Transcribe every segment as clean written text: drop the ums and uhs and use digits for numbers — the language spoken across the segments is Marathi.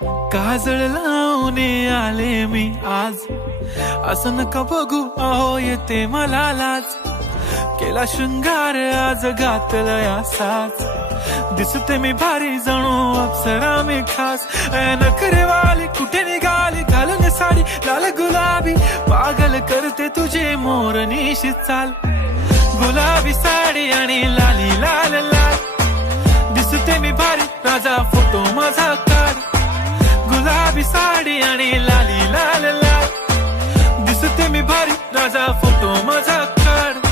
काजळ लावून आले मी आज, असं नका बघू अहो येते मला लाज. केला शृंगार आज घातला साज, दिसते मी भारी जणू अप्सरा मी खास. नखरेवाली कुठे निघाली घालून साडी लाल गुलाबी, पागल करते तुझे मोरनीशी चाल. गुलाबी साडी आणि लाली लाल लाल, दिसते मी भारी राजा फोटो माझा काढ. गुलाबी साडी आणि लाली लाल लाल, दिसते मी भारी राजा फोटो माझा काढ.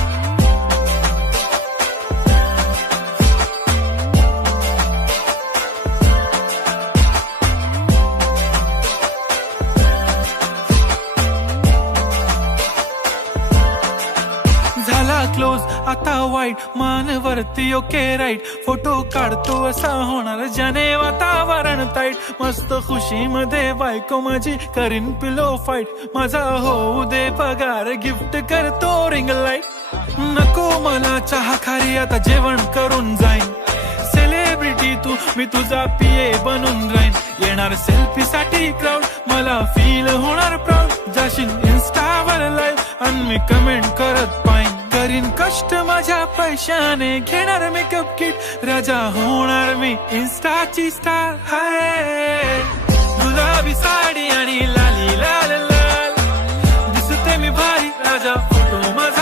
झाला क्लोज आता वाईट, मान वरती ओके राईट. फोटो काढतो असा होणार ज्याने वातावरण ताईट. मस्त खुशी मध्ये बायको माझी करीन पिलो फाईट. माझा होऊ दे पगार गिफ्ट करतो रिंग लाईट. नको मला चहा खारी आता जेवण करून जाईन. सेलिब्रिटी तू मी तुझा पिये बनून राहीन. येणार सेल्फी साठी क्राऊड मला फील होणार प्राऊड. जाशील इन्स्टावर लाईव्ह आणि मी कमेंट करत पाहिन. करीन कष्ट माझ्या पैशाने घेणार मेकअप किट. राजा होणार मी इन्स्टाची स्टार. हाय गुलाबी साडी आणि लाली लाल लाल, दिसते मी भारी राजा फोटो माझा